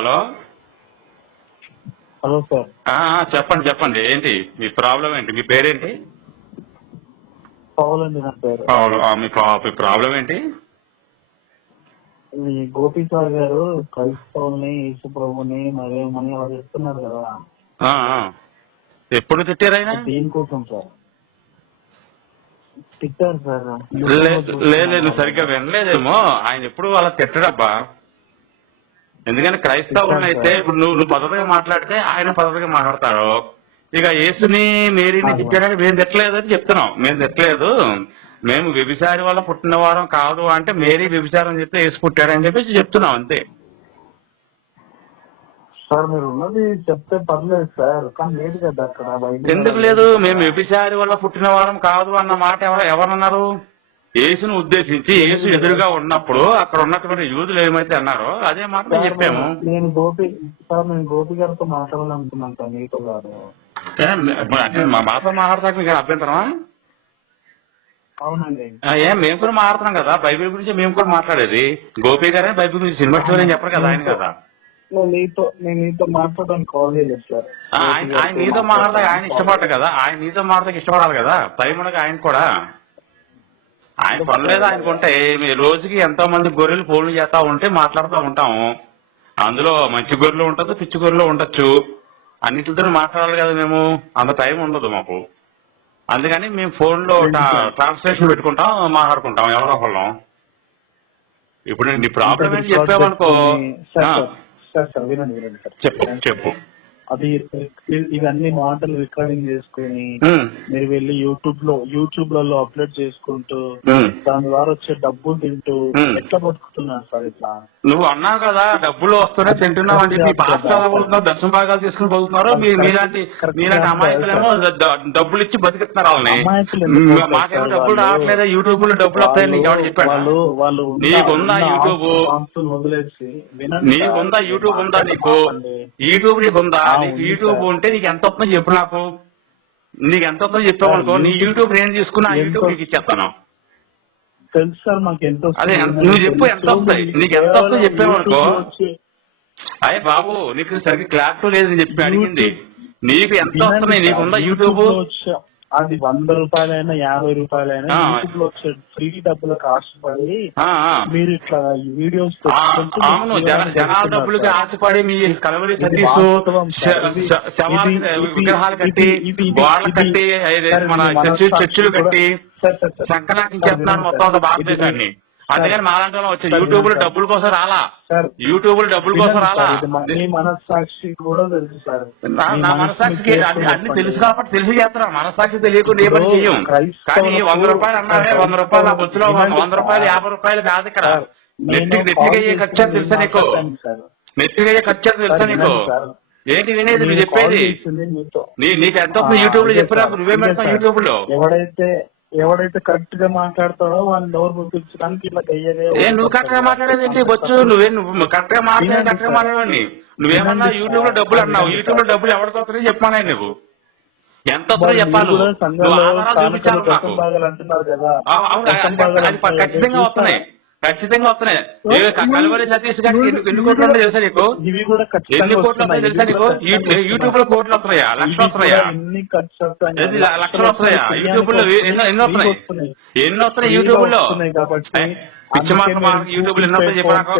Hello hello sir. చెప్పండి చెప్పండి, ఏంటి మీ ప్రాబ్లం ఏంటి? మీ పేరేంటి? పౌల్ అండి నా పేరు. పౌల్. మీ ప్రాబ్లం ఏంటి? ఈ గోపి సార్ గారు క్రైస్తవుల్ని యేసు ప్రభుని మరేమని అలా చెప్తున్నారు కదా. ఎప్పుడు తిట్టారు ఆయన? దీనికోసం సార్ తిట్టారు సార్. లేదు సరిగ్గా వినలేదేమో. ఆయన ఎప్పుడు అలా తిట్టడబ్బా. ఎందుకంటే క్రైస్తవులను అయితే ఇప్పుడు నువ్వు పద్ధతిగా మాట్లాడితే ఆయన పద్ధతిగా మాట్లాడతారు. ఇక యేసుని మేరీని తిట్టాడని మేము తిట్టలేదని చెప్తున్నాం. మేము తిట్టలేదు, మేము వ్యభిచారి వల్ల పుట్టిన వారం కాదు అంటే మేరీ వ్యభిచారం చెప్తే యేసు పుట్టాడని చెప్పేసి చెప్తున్నాం అంతే. సార్ మీరు ఉన్నది చెప్తే పర్లేదు సార్, కానీ లేదు కదా అక్కడ. ఎందుకు లేదు? మేము వ్యభిచారి వల్ల పుట్టిన వారం కాదు అన్న మాట ఎవరన్నారు? యేసును ఉద్దేశించి యేసు ఎదురుగా ఉన్నప్పుడు అక్కడ ఉన్నటువంటి యూదులు ఏమైతే అన్నారో అదే మాట మేము చెప్పాము. నేను గోపి గారితో మాట్లాడాలనుకున్నాను సార్ మీతో గారు. అంటే మా మాతో మాట్లాడతాక మీకు అభ్యంతరమా? అవునండి. మేము కూడా మాట్లాడుతున్నాం కదా, బైబిల్ గురించి మేము కూడా మాట్లాడేది. గోపి గారే బైబిల్ గురించి సినిమా స్టోరీ అని చెప్పరు కదా ఆయన కదా. నేను నీతో మాట్లాడడానికి కాల్ చేయలేదు సార్. ఆయన నీతో మాట్లాడతాక ఆయన ఇష్టపడ్డారు కదా, ఆయన నీతో మాట్లాడక ఇష్టపడాలి కదా. టైం ఉండగా ఆయన కూడా ఆయన పనిలేదు ఆయనకుంటే. రోజుకి ఎంతో మంది గొర్రెలు ఫోన్లు చేస్తా ఉంటే మాట్లాడుతూ ఉంటాము. అందులో మంచి గొర్రెలు ఉండదు, పిచ్చి గొర్రెలు ఉండొచ్చు. అన్నిటితో మాట్లాడాలి కదా. మేము అంత టైం ఉండదు మాకు. అందుకని మేము ఫోన్లో ట్రాన్స్లేషన్ పెట్టుకుంటాం, మాట్లాడుకుంటాం ఎవరో ఒకళ్ళం. ఇప్పుడు నీ ప్రాబ్లం ఏంటి చెప్పావనుకో. చెప్పు. అది ఇవన్నీ మాటలు రికార్డింగ్ చేసుకుని మీరు వెళ్ళి యూట్యూబ్లలో అప్లోడ్ చేసుకుంటూ దాని ద్వారా వచ్చే డబ్బులు తింటూ ఎట్లా బతుకుతున్నారు సార్ ఇట్లా? నువ్వు అన్నావు కదా డబ్బులు వస్తూనే తింటున్నావు అని చెప్పి పాఠశాల దర్శన భాగాలు తీసుకుని పోతున్నారు. మీలాంటి అమాయకులేమో డబ్బులు ఇచ్చి బతికిస్తున్నారు వాళ్ళని. మాకేమో డబ్బులు రావట్లేదు, యూట్యూబ్ లో డబ్బులు వస్తాయని నీకు ఎవరు చెప్పాడు? నీకుందా యూట్యూబ్? నీకుందా యూట్యూబ్? ఉందా నీకు యూట్యూబ్? నీకుందా యూట్యూబ్ ఉంటే నీకు ఎంత వస్తుందో చెప్పు. నాకు నీకు ఎంత వస్తుందో చెప్పావు అనుకో, నీ యూట్యూబ్ నేను తీసుకుని ఆ యూట్యూబ్ నీకు ఇచ్చేస్తాను. తెలుసు సార్ మాకు ఎంత. అదే నువ్వు చెప్పు ఎంత వస్తాయి, నీకు ఎంత వస్తుందో చెప్పావు అనుకో. అయ్యే బాబు నీకు సరిగ్గా క్లారిటీ లేదు అని చెప్పి అడిగింది. నీకు ఎంత వస్తున్నాయి? నీకుందా యూట్యూబ్? అది 100 రూపాయలైనా 50 రూపాయలైనా యూట్యూబ్ లో వచ్చే ఫ్రీ డబ్బులకు ఆశపడి మీరు ఇట్లా వీడియోస్ అవును జనాల డబ్బులకి ఆశపడి మీ కలవరి విగ్రహాలు కట్టి గోడలు కట్టి మన చర్చిలు కట్టి సంకనాకించేస్తున్నారు మొత్తం భారతదేశాన్ని. అందుకని మాలాంటి వచ్చే యూట్యూబ్ లో డబ్బుల కోసం రాలా. యూట్యూబ్ లో డబ్బుల కోసం రాలా. మనస్సాక్షి కూడా తెలుసు సార్. నా మనస్సాక్షికి అన్ని తెలుసు కాబట్టి తెలిసి చేస్తున్నాను. మనస్సాక్షి తెలియకుండా ఏ పని చెయ్యం. కానీ 100 రూపాయలు అన్నారే, 100 రూపాయలు ఆ బొచ్చులో 100 రూపాయలు 50 రూపాయలు కాదు ఇక్కడ. నెత్తికి అయ్యే ఖర్చు తెలుసా నీకు? నెత్తికి అయ్యే ఖర్చు తెలుసా నీకు? ఏంటి వినేది నువ్వు చెప్పేది? నీకు ఎంత యూట్యూబ్ లో చెప్పినా నువ్వేం పెడతావు యూట్యూబ్ లో? ఎవడైతే కరెక్ట్ గా మాట్లాడతాడో వాళ్ళని డోర్ పంపించడానికి ఇలా నువ్వు కరెక్ట్ గా మాట్లాడేది ఏంటి? వచ్చు నువ్వు కరెక్ట్ గా మాట్లాడేవాడిని. నువ్వేమన్నా యూట్యూబ్ లో డబ్బులు అన్నావు. యూట్యూబ్ లో డబ్బులు ఎవరికి వస్తున్నాయి చెప్పాను నువ్వు. ఎంత వస్తుందో చెప్పాలి. ఖచ్చితంగా వస్తున్నాయి, ఖచ్చితంగా వస్తున్నాయి. కలవరి సతీష్ గారికి ఎన్ని కోట్లు ఉన్నాయో తెలుసా నీకు? ఎన్ని కోట్లు ఉన్నాయో తెలుసా నీకు? యూట్యూబ్ లో కోట్లు వస్తున్నాయా? లక్షలు వస్తున్నాయా? లక్షలు వస్తున్నాయా? యూట్యూబ్ లో ఎన్ని వస్తున్నాయి? ఎన్ని వస్తున్నాయి యూట్యూబ్ లో? పిచ్చి మాత్రం యూట్యూబ్ లో ఎన్ని వస్తాయి చెప్పు నాకు.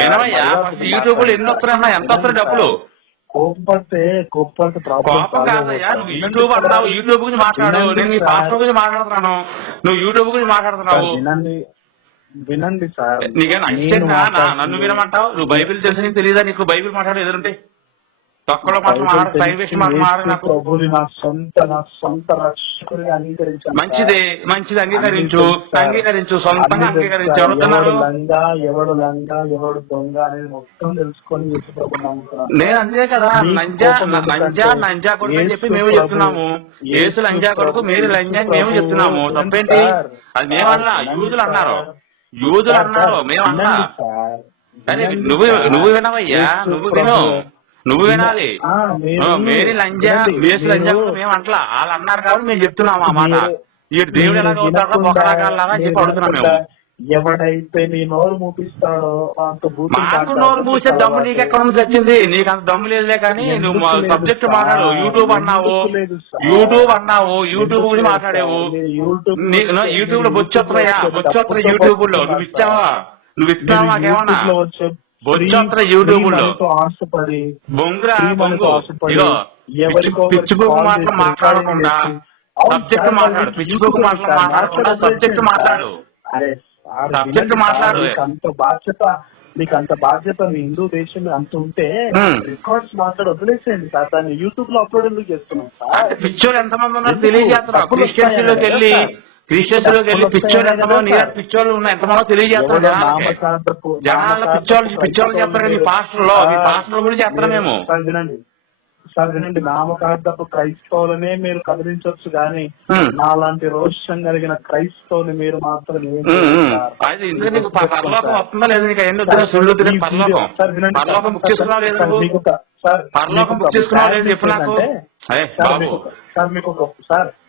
వినవయ్యా, యూట్యూబ్ లో ఎన్ని వస్తున్నాయన్నా? ఎంత వస్తున్నాయి డబ్బులు? కోపం కాదయ్యా. నువ్వు యూట్యూబ్ అంటావు, యూట్యూబ్ గురించి మాట్లాడు. నేను నీ పాస్టర్ గురించి మాట్లాడుతున్నాను, నువ్వు యూట్యూబ్ గురించి మాట్లాడుతున్నావు. వినండి సార్. నీకేనా నన్ను వినమంటావు? నువ్వు బైబిల్ తెలిసి నీకు తెలియదా? నీకు బైబిల్ మాట్లాడు ఎదురుంటే తక్కువ మాట్లాడు, టైం వేస్ట్ మాట్లాడు. మంచిది మంచిది, అంగీకరించు అంగీకరించు, సొంతంగా అంగీకరించు. ఎవడు దొంగ అనేది మొత్తం తెలుసుకొని నేను అంతే కదా. నంజా కొడుకు అని చెప్పి మేము చెప్తున్నాము. యేసు లంజా కొడుకు, మీరు లంజా అని మేము చెప్తున్నాము. తప్పేంటి? అది మేమన్నా, యూదులు అన్నారు, యూదులు అన్నారు, మేమన్నా. కానీ నువ్వు వినవయ్యా, నువ్వు వినాలి. మేరీ లంజా, యేసు లంజా మేము అంటలా, వాళ్ళు అన్నారు కాబట్టి మేము చెప్తున్నాము ఆ మాట. ఈ దేవుడు ఎలాగ అవుతాడో బొక్కలాగా చెప్పి అడుగుతున్నాం మేము. ఎవడైతే నీ నోరు మూపిస్తాడో అంత మాకు నోరు మూసే దమ్ము నీకు ఎక్కడ నుంచి వచ్చింది? నీకు అంత దమ్ము లేదులే కానీ నువ్వు సబ్జెక్ట్ మాట్లాడు. యూట్యూబ్ అన్నావు యూట్యూబ్ గురించి మాట్లాడేవు. యూట్యూబ్ లో బొచ్చొత్తరయ్యా, బొచ్చొత్తర యూట్యూబ్ లో నువ్వు ఇచ్చావా మాకేమన్నా బొచ్చొత్తర యూట్యూబ్ లో బొంగురా బొంగు. ఇగో పిచ్చి బుక్ మాటలు మాట్లాడకుండా సబ్జెక్ట్ మాట్లాడు. పిచ్చి బుక్ మాటలు మాట్లాడకుండా సబ్జెక్ట్ మాట్లాడు. సబ్జెక్ట్ మాట్లాడు. మీకు అంత బాధ్యత మీ హిందూ దేశం అంత ఉంటే రికార్డ్స్ మాట్లాడి వదిలేసేయండి సార్. దాన్ని యూట్యూబ్ లో అప్లోడ్ ఎందుకు చేస్తున్నాం సార్? పిచ్చోళ్ళు ఎంతమంది ఉన్నారు తెలియజేస్తున్నారు. క్రిస్టియన్స్ లోకి వెళ్ళి పిచ్చోళ్ళు ఎంతమంది పిచ్చోళ్ళు ఉన్నాయి ఎంతమందో తెలియజేస్తున్నారు. జనాల పిచ్చోళ్ళు చెప్తారు కానీ పాస్టర్ల గురించి చెప్తారు మేము. వినండి, నామకార్థపు క్రైస్తవులనే మీరు కదిలించవచ్చు కానీ నాలాంటి రోషం కలిగిన క్రైస్తవుని మీరు మాత్రం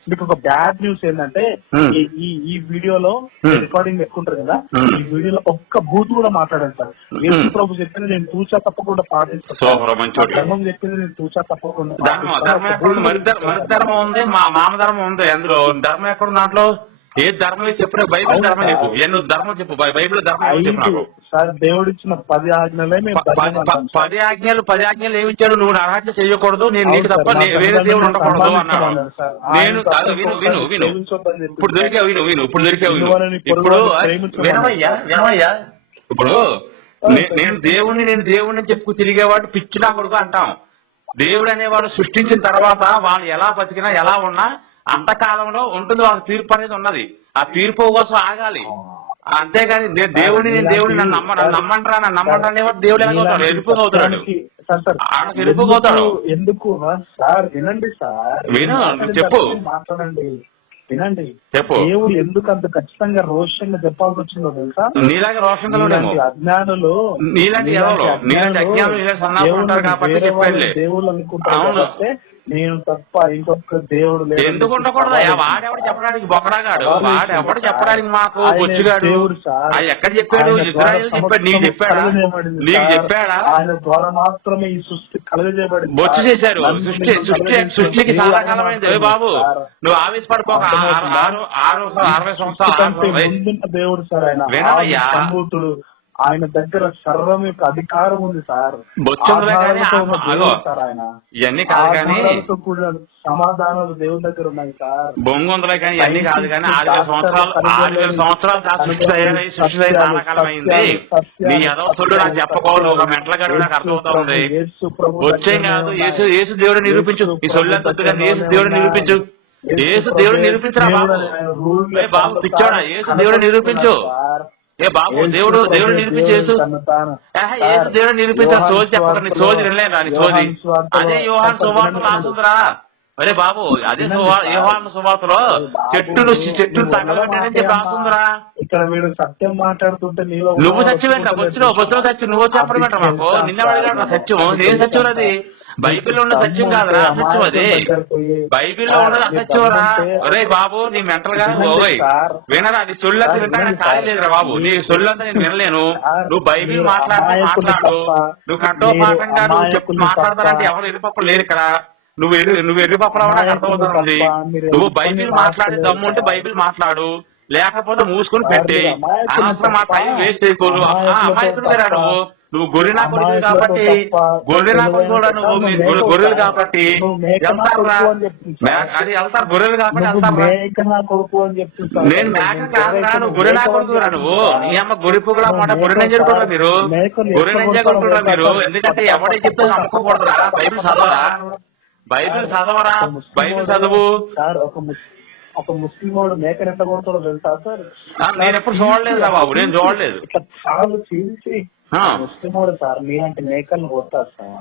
మీకు ఒక బ్యాడ్ న్యూస్ ఏంటంటే ఈ వీడియోలో రికార్డింగ్ పెట్టుకుంటారు కదా, ఈ వీడియోలో ఒక్క బూత్ కూడా మాట్లాడాను సార్. యేసు ప్రభు చెప్పింది నేను తూచా తప్పకుండా పాటిస్తాను. ధర్మం చెప్పింది నేను తూచా తప్పకుండా. ధర్మం ఉంది, మా మామధర్మం ఉంది. అందులో ధర్మం ఎక్కడ దాంట్లో ఏ ధర్మం చెప్పిన బైబిల్ ధర్మం చెప్పు. ఎన్నో ధర్మం చెప్పు, బైబిల్ ధర్మం చెప్పు. సార్ దేవుడు ఇచ్చిన 10 ఆజ్ఞలే మేము 10 ఆజ్ఞలు ఏమి ఇచ్చాడు? నువ్వు అర్హత చేయకూడదు, నేను నీకు తప్ప వేరే దేవుడు ఉండకూడదు అన్నాడు. నేను విను విను ఇప్పుడు దొరికావు, ఇప్పుడు వినవయ్యా. ఇప్పుడు నేను దేవుడిని చెప్పుకు తిరిగేవాడు పిచ్చి నా కొడుకు అంటాం. దేవుడు అనేవాడు సృష్టించిన తర్వాత వాళ్ళు ఎలా బతికినా ఎలా ఉన్నా అంతకాలంలో ఉంటుంది, వాళ్ళ తీర్పు అనేది ఉన్నది. ఆ తీర్పు కోసం ఆగాలి. అంతేగాని దేవుడిని నమ్మంటారా అనేవాడు దేవుడు ఎలాగవుతాడు? ఎరుపుగవుతాడు, ఎరుపుగవుతాడు. ఎందుకు సార్? వినండి సార్, విను చెప్పు, మాట్లాడండి, వినండి. చెప్పు. దేవుడు ఎందుకు అంత ఖచ్చితంగా రోషంగా చెప్పాల్సి వచ్చిందో తెలుసా? నీలాంటి రోషంగా అజ్ఞానులు ఉంటారు కాబట్టి దేవుళ్ళు అనుకుంటారు. నేను తప్ప ఇంకొక దేవుడు లేదు. ఎందుకు ఉండకూడదు? వాడెవడు చెప్పడానికి బొక్కడాగాడు, వాడెవడు చెప్పడానికి మాకు బొచ్చుగాడు. ఎక్కడ చెప్పాడు? ఇజ్రాయెల్ చెప్పాడు. నీకు చెప్పాడా? ఆయన ద్వారా మాత్రమే ఈ సృష్టి కలుగజేయబడింది. బొచ్చు చేశారు. సృష్టికి చాలా కాలమైంది బాబు. నువ్వు ఆవేశపడిపోక 60 సంవత్సరాలు దేవుడు సార్. ఆయన సంభూతుడు, ఆయన దగ్గర సర్వం యొక్క అధికారం ఉంది సార్. ఇవన్నీ కాదు కానీ సమాధానాలు దేవుని దగ్గర ఉన్నాయి సార్. బొంగుందలే కానీ ఇవన్నీ కాదు కానీ 6,000 సంవత్సరాలు సృష్టి కాలమైంది. నీ ఏదో సొల్లు నాకు చెప్పుకోవాలి. ఒక మెంటల గడి నాకు అర్థమవుతా ఉంది. వచ్చే కాదు, యేసు దేవుడు నిరూపించు. ఈ సొల్లు ఎంత కానీ యేసు దేవుడు నిరూపించు. యేసు దేవుడు నిరూపించరా బాబు పిచ్చోడా? యేసు దేవుడు నిరూపించు. ఏ బాబు దేవుడు నిరూపించేసు. దేవుడు నిరూపించారు. సోది చెప్పకండి, సోది వినలేను రాని సోది. అదే యోహాను సువార్త రాసుందిరా. అరే బాబు, అదే యోహాను సువార్తలో చెట్టును తగలబెట్టాడని చెప్పి రాసుందిరా. ఇక్కడ మీరు సత్యం మాట్లాడుతుంటే నువ్వు సత్యం ఏంట? బొచ్చులో సత్యం నువ్వు చెప్పడం ఏంట? మాకు నిన్న అడిగాడు సత్యం. ఏం సత్యం అది? బైబిల్లో ఉన్న సత్యం కాదురా, అసత్యం అది. బైబిల్లో ఉన్నది అసత్యంరా. ఒరే బాబు, నీ మెంటల్ గా వినరా? నీ సొల్లంతా వింటానికి ఖాళీ లేదురా బాబు. నీ సొల్లంతా నేను వినలేను. నువ్వు బైబిల్ మాట్లాడు. నువ్వు కంటో పాఠంగా నువ్వు మాట్లాడతానంటే ఎవరు ఎరుపప్పలు లేరు ఇక్కడ. నువ్వు ఎరుపప్పలు అవడానికి అర్థమవుతుంది. నువ్వు బైబిల్ మాట్లాడే దమ్ము ఉంటే బైబిల్ మాట్లాడు, లేకపోతే మూసుకొని పెట్టి అనవసరం మా టైం వేస్ట్ చేయకూడదు. అమాయకుడు నువ్వు గొర్రెనా కొడుకు కాబట్టి కూడా నువ్వు గొర్రెలు కాబట్టి అది వెళ్తారు. గొర్రెలు కాబట్టి నేను మేక కాదురా, నువ్వు గొర్రెనా కొడుకురా. నువ్వు నీ అమ్మ గొర్రెపుగా మాట గొర్రెని జరుగుతుందా మీరు? గొర్రెని జరుగుతుందా మీరు? ఎందుకంటే ఎవడే చెప్తే నమ్ముకోకూడదురా. బైబిల్ చదవరా, బైబిల్ చదువు. ఒక ముస్లిం వాడు మేకను ఎంత కొడతాడో తెలుసా సార్? నేను ఎప్పుడు చూడలేదు రా బాబు, నేను చూడలేదు. చాలా చీల్చి ముస్లిం వాడు సార్ మీలాంటి మేకలను కొడతారు సార్.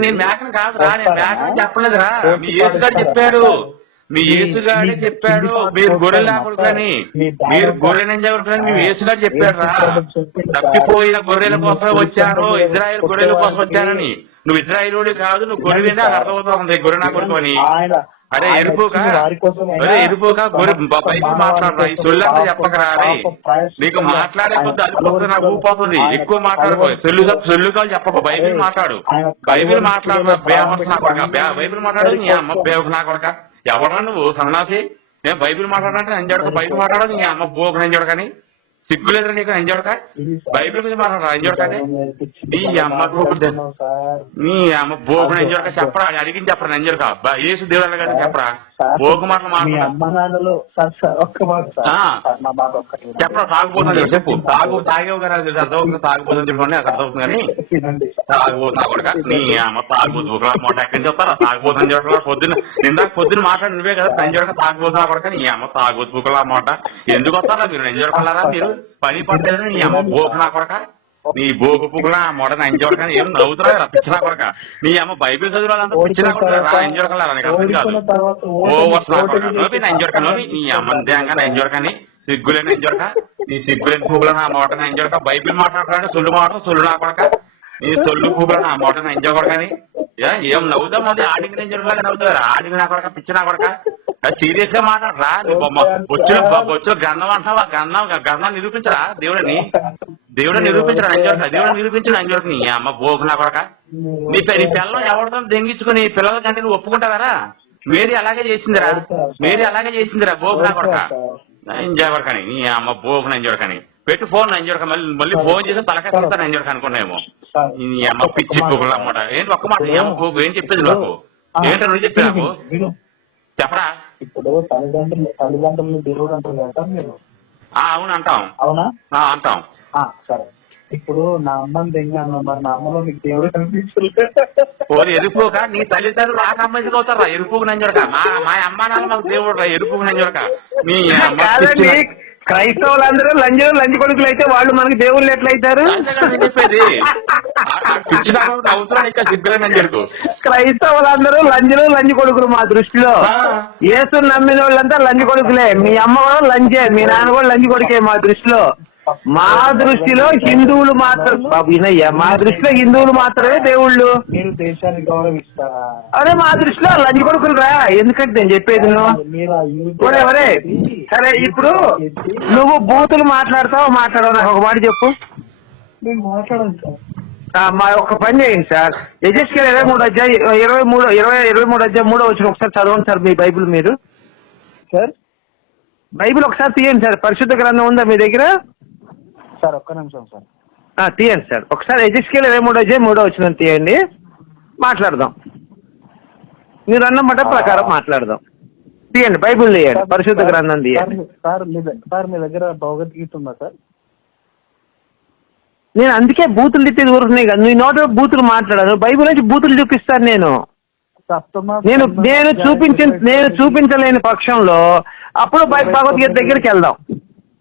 నేను మేకను కాదురా, నేను మేకను చెప్పలేదురా. మీ యేసుగాడు చెప్పాడు, మీరు గొర్రెలు కొడుకుని, మీరు గొర్రెని కొడుకుని మీ యేసుగాడు చెప్పాడు రా. తప్పిపోయిన గొర్రెల కోసం వచ్చాను, ఇజ్రాయెల్ గొర్రెల కోసం వచ్చానని. నువ్వు ఇజ్రాయేలు కాదు, నువ్వు గొర్రెనే అర్థమవుతా ఉంది. గొర్రెనా కొడుకు అని అరే ఆయన ఎరుపుగా వచ్చింది వారి కోసమైనా అరే ఎరుపుగా బైబిల్ మాట్లాడరా ఈ సొల్లంతా చెప్పకరా రే నీకు మాట్లాడే కొద్ది అదిపోతుంది నాకు ఊపోతుంది ఎక్కువ మాట్లాడుకో సొల్లుగా చెప్పకు బైబిల్ మాట్లాడు బైబిల్ మాట్లాడు బేమస్ నా కొడక బైబిల్ మాట్లాడు నీ అమ్మ బేవకు నా కొడక ఎవరా నువ్వు సన్నాసి నేను బైబిల్ మాట్లాడాలంటే ఎంజాడుక బైబిల్ మాట్లాడదు నీ అమ్మ బోకు ఎంజాడుకని సిగ్గులేదురా నీకు ఎంజాడుక బైబిల్ మీద మాట్లాడరా ఎంజాడుకని నీ అమ్మ నీ అమ్మ బోకుని ఎంజాడుక చెప్పరా అడిగింది చెప్పరా ఎంజాడుక ఏసు దేవుడు కానీ చెప్పరా బోకు మాటలు మాట్లాడు చెప్పరా తాగుపోతుంది చెప్పు తాగేవు కదా అర్థమవుతుంది తాగుపోతుంది చెప్పండి అక్కడ అర్థమవుతుంది కానీ తాగుపోతున్నా కూడా నీ అమ్మ తాగుపోతు మాట ఎక్కడి చెప్తారా తాగుపోతుంది చెప్పడం పొద్దున్న మాట్లాడి నువ్వే కదా ఎంజాడుక తాగుపోతున్నా కూడా నీ అమ్మ తాగుబోతు బుక్కలా మాట ఎందుకు వస్తారా మీరు ఎంజాడుకున్నారా మీరు పని పడలేదు నీ అమ్మ బోకు నా కొడక నీ బోకు పుక్కులా మొడన ఎంజాయ్ కానీ ఏం నవ్వుతున్నా పిచ్చినా కొడక నీ అమ్మ బైబిల్ చదువులంతా పిచ్చినా కొడక ఎంజాయ్ కలరా నీకు అర్థం కాదు ఓ వస్తున్నా కొడక నోపి నా ఎంజాయ్ నోపి నీ అమ్మ అంతేగా నా ఎంజాయ్ కానీ సిగ్గులేని ఎంజాయ్ నీ సిగ్గులేని పువ్వుల నా మొడన ఎంజాయ్ బైబిల్ మాట్లాడుతున్నాడు సొల్లు మాట సొల్లు నా కొడక నీ సొల్లు పువ్వుల నా మొడన ఎంజాయ్ కొడకని ఏం నవ్వుతాం అది ఆడికి ఎంజాయ్ నవ్వుతారు ఆడికి నా కొడక పిచ్చి నా కొడక సీరియస్ గా మాట్లాడరా బొచ్చులో గంధం అంటావా గంధం నిరూపించరా దేవుడిని నిరూపించరా ఎంజాయ్ దేవుడిని నిరూపించరా ఎంజాయ్ నీ అమ్మ బోకు నా కొడక నీ పిల్లలు ఎవరితో దెంగించుకుని పిల్లల కంటే నువ్వు ఒప్పుకుంటావారా మేరీ అలాగే చేసిందిరా బోకు నా కొడక ఎంజాయ్ కొడకని నీ అమ్మ బోకు ఎంజాయ్ కానీ పెట్టి ఫోన్ ఎంజాయ్ మళ్ళీ ఫోన్ చేసి తలకెత్తాను ఎంజాయ్ అనుకున్నాయేమో నీ అమ్మ పిచ్చి బోకులు అన్నమాట ఏంటి ఒక్క మాట నీ అమ్మ బోకు ఏం చెప్పేది నాకు ఏంటో నువ్వు చెప్పి నాకు చెప్పరా ఇప్పుడు తల్లిదండ్రులు దేవుడు అంటారు కదా మీరు అవును అంటాం అవునా అంటాం సరే ఇప్పుడు నా అమ్మని తెంగాను మరి నా అమ్మలో నీకు దేవుడు కనిపించలేదు ఎరుపుగా నీ తల్లిదండ్రులు ఆ సంబంధించి అవుతారా ఎరుపుకు నంజొడక మా అమ్మ నాన్న మాకు దేవుడు ఎరుపుకు నంజొడక నీ క్రైస్తవులందరూ లంజ కొడుకులు అయితే వాళ్ళు మనకి దేవుళ్ళు ఎట్లయితారు చెప్పేది క్రైస్తవులందరూ లంజ కొడుకులు మా దృష్టిలో యేసు నమ్మిన వాళ్ళంతా లంజ కొడుకులే మీ అమ్మ కూడా లంజే మీ నాన్న కూడా లంజ కొడుకే మా దృష్టిలో హిందువులు మాత్రం వినయ్య మా దృష్టిలో హిందువులు మాత్రమే దేవుళ్ళు మీరు దేశాన్ని గౌరవిస్తారా అరే మా దృష్టిలో లంజ కొడుకులు రా ఎందుకంటే నేను చెప్పేది నువ్వు సరే ఇప్పుడు నువ్వు బూతులు మాట్లాడతావు నాకు ఒక మాట చెప్పు నేను మాట్లాడను సార్ మా ఒక పని చేయండి సార్ యెజెస్కేలు 23 అధ్యాయం 3 వచ్చిన ఒకసారి చదవండి సార్ మీ బైబిల్ మీరు సార్ బైబిల్ ఒకసారి తీయండి సార్ పరిశుద్ధ గ్రంథం ఉందా మీ దగ్గర సార్ ఒక్క నిమిషం సార్ తీయండి సార్ ఒకసారి యెజెస్కేలు 23 అధ్యాయం 3 వచ్చిన తీయండి మాట్లాడదాం మీరు అన్న మాట ప్రకారం మాట్లాడదాం తీయండి బైబిల్ తీయండి పరిశుద్ధ గ్రంథం తీయండి సార్ మీ దగ్గర భగవద్గీత ఉందా సార్ నేను అందుకే బూతులు తిట్టేది ఊరుకున్నాయి కదా నీ నోట బూతులు మాట్లాడాను బైబిల్ నుంచి బూతులు చూపిస్తాను నేను చూపించలేని పక్షంలో అప్పుడు భగవద్గీత దగ్గరికి వెళ్దాం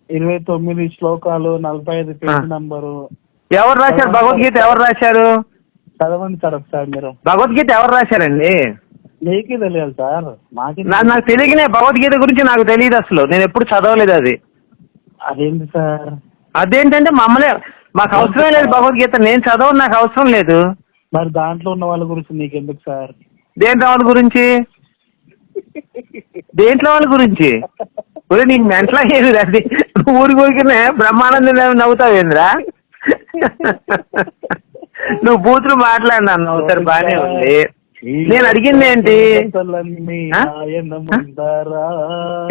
29 శ్లోకాలు 45 పేజీ నంబరు ఎవరు రాశారు భగవద్గీత చదవండి సార్ ఒకసారి మీరు భగవద్గీత ఎవరు రాశారండి నీకే తెలియాలి సార్ నాకు తెలియకనే భగవద్గీత గురించి నాకు తెలియదు అసలు నేను ఎప్పుడు చదవలేదు అది అదేంటి సార్ అదేంటంటే మాకు అవసరం లేదు భగవద్గీత నేను చదవను నాకు అవసరం లేదు మరి దాంట్లో ఉన్న వాళ్ళ గురించి నీకెందుకు సార్ దేంట్లో వాళ్ళ గురించి నీకు మెంటలా ఏది అది ఊరికినే బ్రహ్మానందం నవ్వుతావేంద్రా నువ్వు బూతులు మాట్లాడినాను నవ్వుతారు బానే ఉంది నేను అడిగింది ఏంటి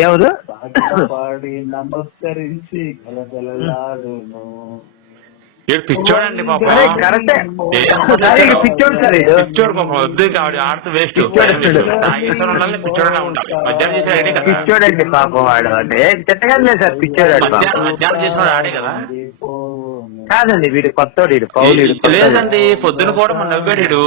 ఎవరు నమస్కరించి పిచ్చోడండి పాప పిచ్చోడు సార్ పిచ్చోడు పాపం వద్దు ఆడుతూ వేస్ట్ పిచ్చోడుగా ఉండాలి మధ్యాహ్నం చేసిన పిచ్చోడండి పాపం వాడు అంటే చెట్టగా లేదు సార్ పిచ్చోడు మధ్యాహ్నం చేసిన ఆడే కదా కాదండి వీడు కొత్తోడు లేదండి పొద్దున కూడా మన నవ్వాడు